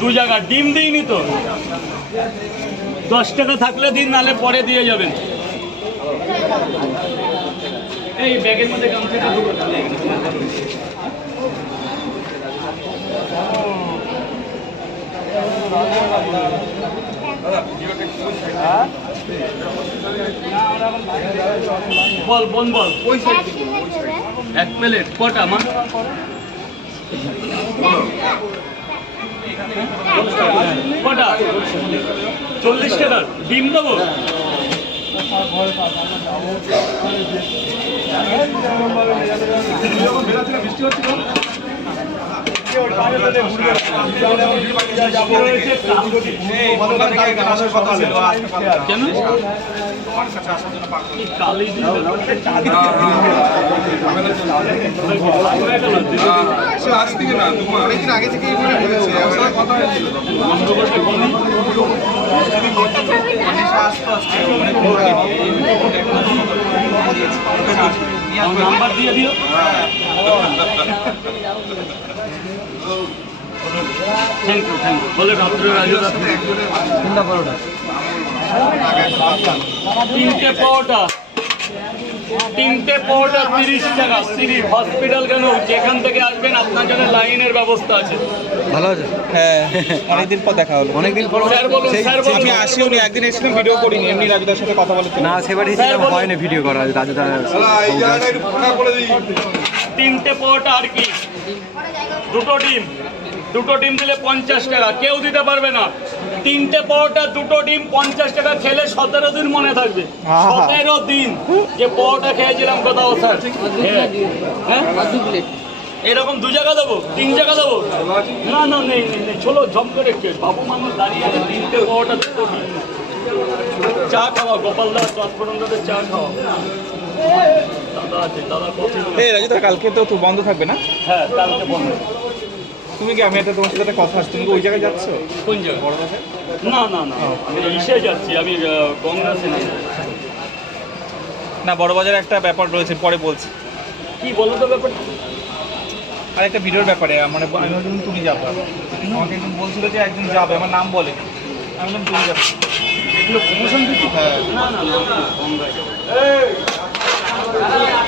দু জায়গা ডিম দিইনি তো, 10 টাকা থাকলে দিন, নালে পরে দিয়ে যাবেন। এই ব্যাগের মধ্যে গামছাটা ঢুকো। বল বল বল, 1 প্লেট কটা মা? কটা? 40 টাকা ডিম দেবো। কেন আগে থেকে নাম্বার দিয়ে দিও। Thank you thank you. বলে রাত্রে তিনটে পাওয়াটা 30 টাকা। সিঁড়ি হসপিটাল কেন, যেখান থেকে আসবেন আপনার জন্য লাইনের ব্যবস্থা আছে। ভালো আছে? হ্যাঁ, অনেকদিন পর দেখা হলো। অনেকদিন পর স্যার বলুন, স্যার বলুন। আমি আসিও নি, একদিন এসেছিলাম, ভিডিও করিনি, এমনি রাজুদার সাথে কথা বলতে। না, সেবার এসেছিলাম, হয় না ভিডিও করা। রাজুদা 3টে পাওয়াটা আর কি, 2টো ডিম দিলে 50 টাকা। কেউ দিতে পারবে না। 3টে পাওয়াটা 2টো ডিম 50 টাকা। খেলে 17 দিন মনে থাকবে। 17 দিন যে পাওয়াটা খেয়েছিলাম কোথাও স্যার। হ্যাঁ, এরকম 2 জায়গা দেবো, 3 জায়গা দেবো? না না, নেই নেই নেই, চলো জম করে কে বাবু মানুষ দাঁড়িয়ে আছে। 3টে পাওয়াটা 2টো ডিম। চা খাওয়া, গোপালদা চট্টগ্রামের চা খাওয়া। দাদা আছে, দাদা কফি। রাজুদা কালকে তো বন্ধ থাকবে না? হ্যাঁ, কালকে বন্ধ। তুমি কি, আমি একটা তোমার সাথে একটা কথা আছে, তুমি কি ওই জায়গায় যাচ্ছ? কোন জায়গায়? বড় বাজার? না না না, আমি ইসে যাচ্ছি, আমি কংগ্রেসে না। না, বড় বাজারে একটা ব্যাপার রয়েছে, পরে বলছি। কি বলো তো ব্যাপারটা? আর একটা ভিডিওর ব্যাপারে মানে আমি বললাম তুমি যাবে, আমাকে একজন বলছিল যে একজন যাবে, আমার নাম বলে, আমি বললাম তুমি যাবে। এগুলো প্রমোশন দিচ্ছি? হ্যাঁ। না না না, কংগ্রেস।